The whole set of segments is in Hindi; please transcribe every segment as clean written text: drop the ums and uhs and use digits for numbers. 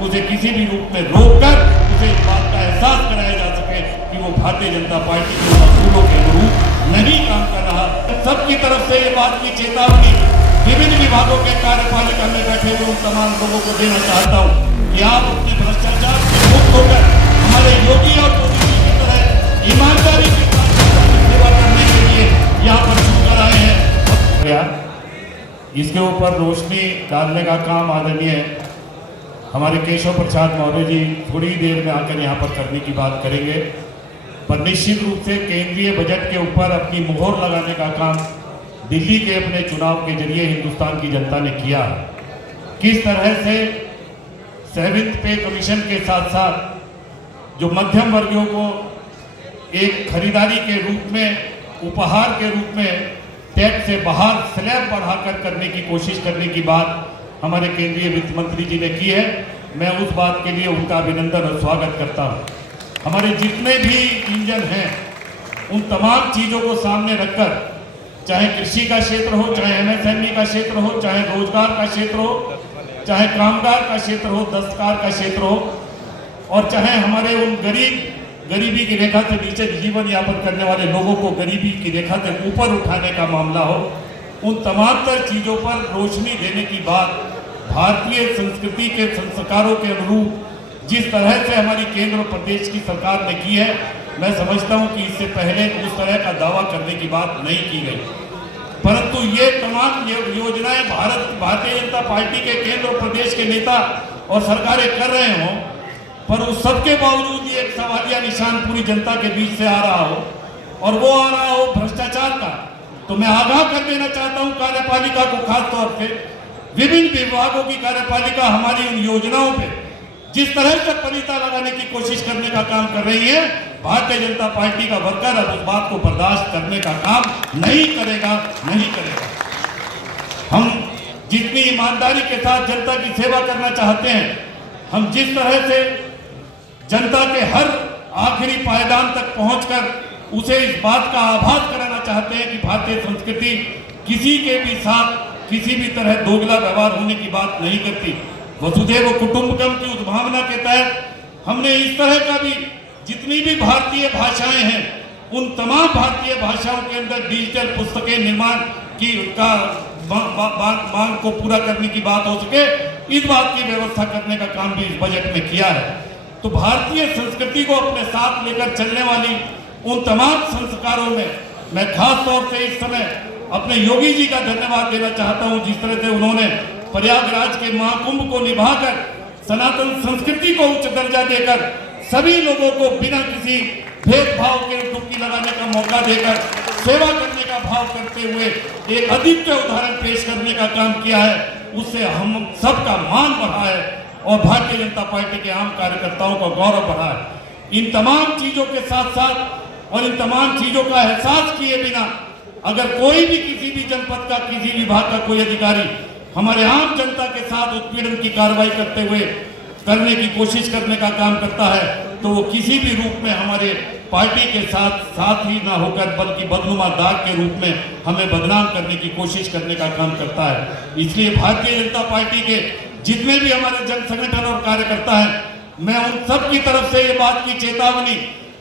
उसे किसी भी रूप में रोककर उसे इस बात का एहसास कराया जा सके कि वो भारतीय जनता पार्टी के असूलों के अनुरूप नहीं काम कर रहा। सबकी तरफ से ये बात की चेतावनी विभिन्न विभागों के कार्यपालिका में बैठे हुए उन तमाम लोगों को देना चाहता हूँ कि आप अपने भ्रष्टाचार से मुक्त होकर हमारे योगी और मोदी जी की तरह ईमानदारी के साथ सेवा करने के लिए यहाँ पर जुटकर आए हैं। इसके ऊपर रोशनी डालने का काम आदरणीय हमारे केशव प्रसाद मौर्य जी थोड़ी देर में आकर यहाँ पर करने की बात करेंगे, पर निश्चित रूप से केंद्रीय बजट के ऊपर अपनी मुहर लगाने का काम दिल्ली के अपने चुनाव के जरिए हिंदुस्तान की जनता ने किया। किस तरह से 7th पे कमीशन के साथ साथ जो मध्यम वर्गियों को एक खरीदारी के रूप में, उपहार के रूप में टैक्स से बाहर स्लैब बढ़ाकर करने की कोशिश करने की बात हमारे केंद्रीय वित्त मंत्री जी ने की है। मैं उस बात के लिए उनका अभिनंदन और स्वागत करता हूँ। हमारे जितने भी इंजन हैं उन तमाम चीज़ों को सामने रखकर, चाहे कृषि का क्षेत्र हो, चाहे MSME का क्षेत्र हो, चाहे रोजगार का क्षेत्र हो, चाहे कामगार का क्षेत्र हो, दस्तकार का क्षेत्र हो, और चाहे हमारे उन गरीबी की रेखा से नीचे जीवन यापन करने वाले लोगों को गरीबी की रेखा से ऊपर उठाने का मामला हो, उन तमाम तर चीज़ों पर रोशनी देने की बात भारतीय संस्कृति के संस्कारों के अनुरूप जिस तरह से हमारी केंद्र और प्रदेश की सरकार ने की है, मैं समझता हूं कि इससे पहले उस तरह का दावा करने की बात नहीं की गई। परंतु ये तमाम योजनाएं भारतीय जनता पार्टी के केंद्र और प्रदेश के नेता और सरकारें कर रहे हों, पर उस सबके बावजूद ये एक सवालिया निशान पूरी जनता के बीच से आ रहा हो, और वो आ रहा हो भ्रष्टाचार का, तो मैं आगाह कर देना चाहता हूं कार्यपालिका को, खास तौर से विभिन्न विभागों की कार्यपालिका हमारी उन योजनाओं पे जिस तरह से पलीता लगाने की कोशिश करने का काम कर रही है, भारतीय जनता पार्टी का वर्कर अब उस बात को बर्दाश्त करने का काम नहीं करेगा। हम जितनी ईमानदारी के साथ जनता की सेवा करना चाहते हैं, हम जिस तरह से जनता के हर आखिरी पायदान तक पहुंचकर उसे इस बात का आभास कराना चाहते हैं कि भारतीय संस्कृति किसी के भी साथ किसी भी तरह दोगला व्यवहार होने की बात नहीं करती। वसुधैव कुटुंबकम की उस भावना के तहत हमने इस तरह का भी जितनी भी भारतीय भाषाएं हैं उन तमाम भारतीय भाषाओं के अंदर डिजिटल पुस्तकें निर्माण की का मांग को पूरा करने की बात हो सके, इस बात की व्यवस्था करने का काम भी इस बजट में किया है। तो भारतीय संस्कृति को अपने साथ लेकर चलने वाली उन तमाम संस्कारों में मैं खास तौर से इस समय अपने योगी जी का धन्यवाद देना चाहता हूं, जिस तरह से उन्होंने प्रयागराज के महाकुंभ को निभाकर सनातन संस्कृति को उच्च दर्जा देकर सभी लोगों को बिना किसी भेदभाव के डुबकी लगाने का मौका देकर सेवा करने का भाव करते हुए एक अद्वितीय उदाहरण पेश करने का काम किया है। उससे हम सबका मान बढ़ा है और भारतीय जनता पार्टी के आम कार्यकर्ताओं का गौरव बढ़ा है। इन तमाम चीजों के साथ साथ और इन तमाम चीजों का एहसास किए बिना अगर कोई भी किसी भी जनपद का, किसी विभाग का कोई अधिकारी हमारे आम जनता के साथ उत्पीड़न की कार्रवाई करते हुए करने की कोशिश करने का काम करता है, तो वो किसी भी रूप में हमारे पार्टी के साथ ही ना होकर बल्कि बदनुमा दाग के रूप में हमें बदनाम करने की कोशिश करने का काम करता है। इसलिए भारतीय जनता पार्टी के जितने भी हमारे जन संगठन और कार्यकर्ता हैं, मैं उन सब की तरफ से ये बात की चेतावनी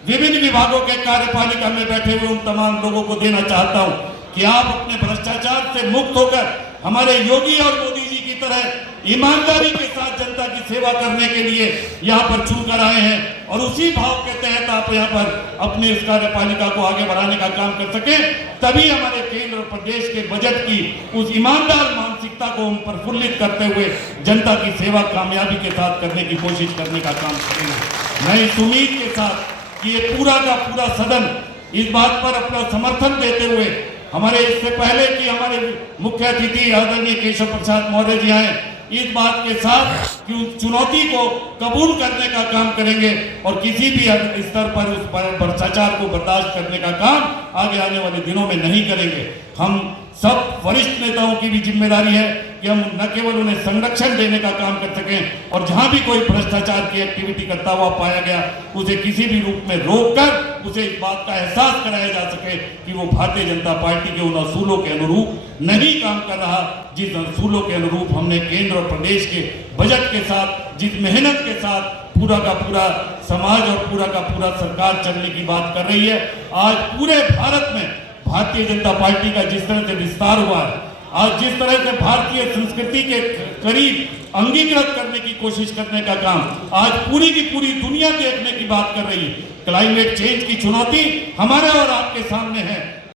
विभिन्न विभागों के कार्यपालिका में बैठे हुए उन तमाम लोगों को देना चाहता हूं कि आप अपने भ्रष्टाचार से मुक्त होकर हमारे योगी और मोदी जी की तरह ईमानदारी के साथ जनता की सेवा करने के लिए यहाँ पर चुनकर आए हैं, और उसी भाव के तहत आप यहाँ पर अपनी इस कार्यपालिका को आगे बढ़ाने का काम कर सके, तभी हमारे केंद्र और प्रदेश के बजट की उस ईमानदार मानसिकता को हम प्रफुल्लित करते हुए जनता की सेवा कामयाबी के साथ करने की कोशिश करने का काम करेंगे। मैं इस उम्मीद के साथ कि ये पूरा का पूरा सदन इस बात पर अपना समर्थन देते हुए, हमारे इससे पहले कि हमारे मुख्य अतिथि आदरणीय केशव प्रसाद मौर्य जी आए, इस बात के साथ कि उस चुनौती को कबूल करने का काम करेंगे और किसी भी स्तर पर उस भ्रष्टाचार को बर्दाश्त करने का काम आगे आने वाले दिनों में नहीं करेंगे। हम सब वरिष्ठ नेताओं की भी जिम्मेदारी है कि हम न केवल उन्हें संरक्षण देने का काम कर सकें, और जहां भी कोई भ्रष्टाचार की एक्टिविटी करता हुआ पाया गया उसे किसी भी रूप में रोककर उसे इस बात का एहसास कराया जा सके कि वो भारतीय जनता पार्टी के उन असूलों के अनुरूप नहीं काम कर रहा जिस असूलों के अनुरूप हमने केंद्र और प्रदेश के बजट के साथ, जिस मेहनत के साथ पूरा का पूरा समाज और पूरा का पूरा सरकार चलने की बात कर रही है। आज पूरे भारत में भारतीय जनता पार्टी का जिस तरह से विस्तार हुआ है, आज जिस तरह से भारतीय संस्कृति के करीब अंगीकृत करने की कोशिश करने का काम आज पूरी की पूरी दुनिया देखने की बात कर रही है। क्लाइमेट चेंज की चुनौती हमारे और आपके सामने है।